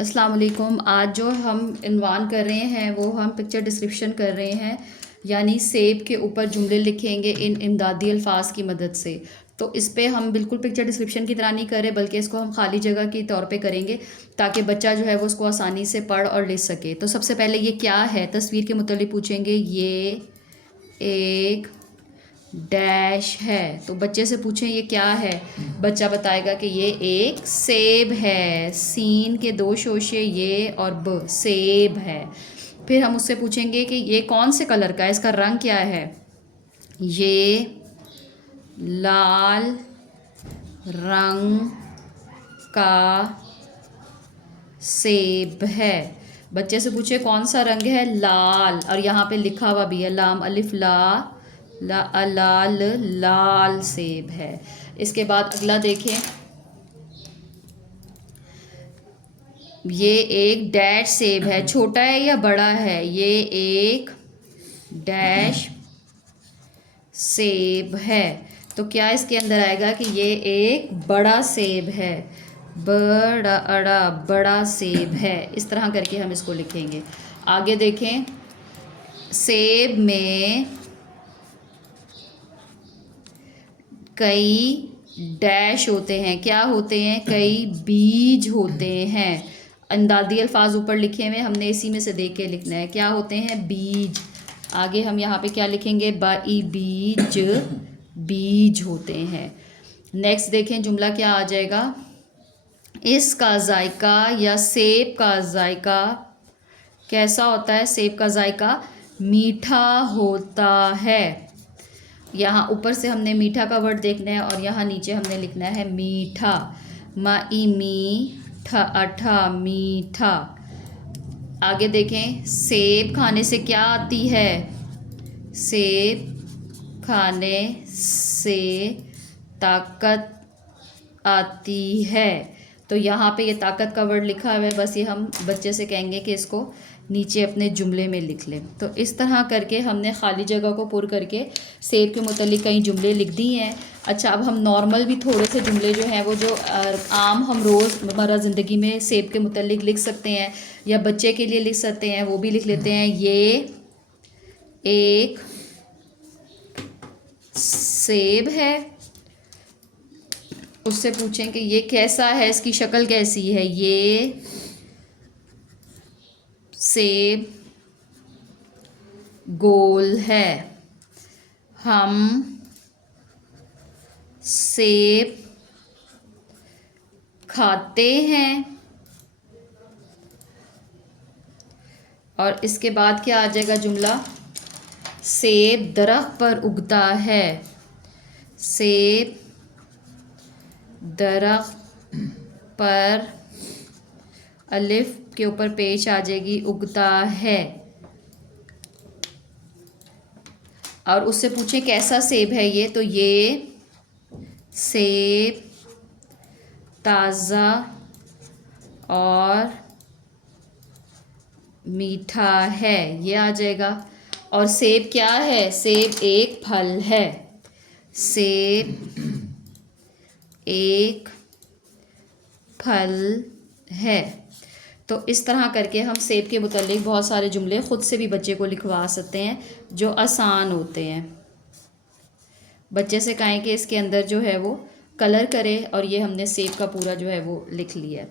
अस्सलाम वालेकुम। आज जो हम इन्वान कर रहे हैं वो हम पिक्चर डिस्क्रिप्शन कर रहे हैं, यानी सेब के ऊपर जुमले लिखेंगे इन इमदादी अल्फाज की मदद से। तो इस पे हम बिल्कुल पिक्चर डिस्क्रिप्शन की तरह नहीं कर रहे, बल्कि इसको हम खाली जगह के तौर पे करेंगे ताकि बच्चा जो है वो उसको आसानी से पढ़ और लिख सके। तो सबसे पहले ये क्या है, तस्वीर के मुतालिक पूछेंगे। ये एक डैश है, तो बच्चे से पूछें ये क्या है। बच्चा बताएगा कि ये एक सेब है। सीन के दो शोशे ये और ब, सेब है। फिर हम उससे पूछेंगे कि ये कौन से कलर का है, इसका रंग क्या है। ये लाल रंग का सेब है। बच्चे से पूछे कौन सा रंग है, लाल, और यहाँ पे लिखा हुआ भी है लाम अलिफ ला लाल, लाल सेब है। इसके बाद अगला देखें, ये एक डैश सेब है। छोटा है या बड़ा है, ये एक डैश सेब है। तो क्या इसके अंदर आएगा कि ये एक बड़ा सेब है। बड़ा अड़ा बड़ा सेब है। इस तरह करके हम इसको लिखेंगे। आगे देखें, सेब में कई डैश होते हैं। क्या होते हैं, कई बीज होते हैं। अंदाज़ी अल्फाज ऊपर लिखे हुए, हमने इसी में से देख के लिखना है। क्या होते हैं, बीज। आगे हम यहाँ पे क्या लिखेंगे, बाई बीज, बीज होते हैं। नेक्स्ट देखें, जुमला क्या आ जाएगा। इसका जायका या सेब का जायका कैसा होता है। सेब का जायका मीठा होता है। यहाँ ऊपर से हमने मीठा का वर्ड देखना है और यहाँ नीचे हमने लिखना है मीठा। माई मीठा अठा मीठा। आगे देखें, सेब खाने से क्या आती है। सेब खाने से ताकत आती है। तो यहाँ पे ये ताकत का वर्ड लिखा हुआ है, बस ये हम बच्चे से कहेंगे कि इसको नीचे अपने जुमले में लिख लें। तो इस तरह करके हमने खाली जगह को पुर करके सेब के मुतालिक कई जुमले लिख दिए हैं। अच्छा, अब हम नॉर्मल भी थोड़े से जुमले जो हैं वो जो आम हम रोज़मर्रा ज़िंदगी में सेब के मुतालिक लिख सकते हैं या बच्चे के लिए लिख सकते हैं, वो भी लिख लेते हैं। ये एक सेब है। उससे पूछें कि ये कैसा है, इसकी शक्ल कैसी है। ये सेब गोल है। हम सेब खाते हैं। और इसके बाद क्या आ जाएगा जुमला, सेब दरख्त पर उगता है। सेब दरख्त पर, अलिफ के ऊपर पेश आ जाएगी, उगता है। और उससे पूछे कैसा सेब है ये, तो ये सेब ताज़ा और मीठा है, ये आ जाएगा। और सेब क्या है, सेब एक फल है। सेब एक फल है। तो इस तरह करके हम सेब के मुतालिक बहुत सारे जुमले ख़ुद से भी बच्चे को लिखवा सकते हैं जो आसान होते हैं। बच्चे से कहें कि इसके अंदर जो है वो कलर करे, और ये हमने सेब का पूरा जो है वो लिख लिया है।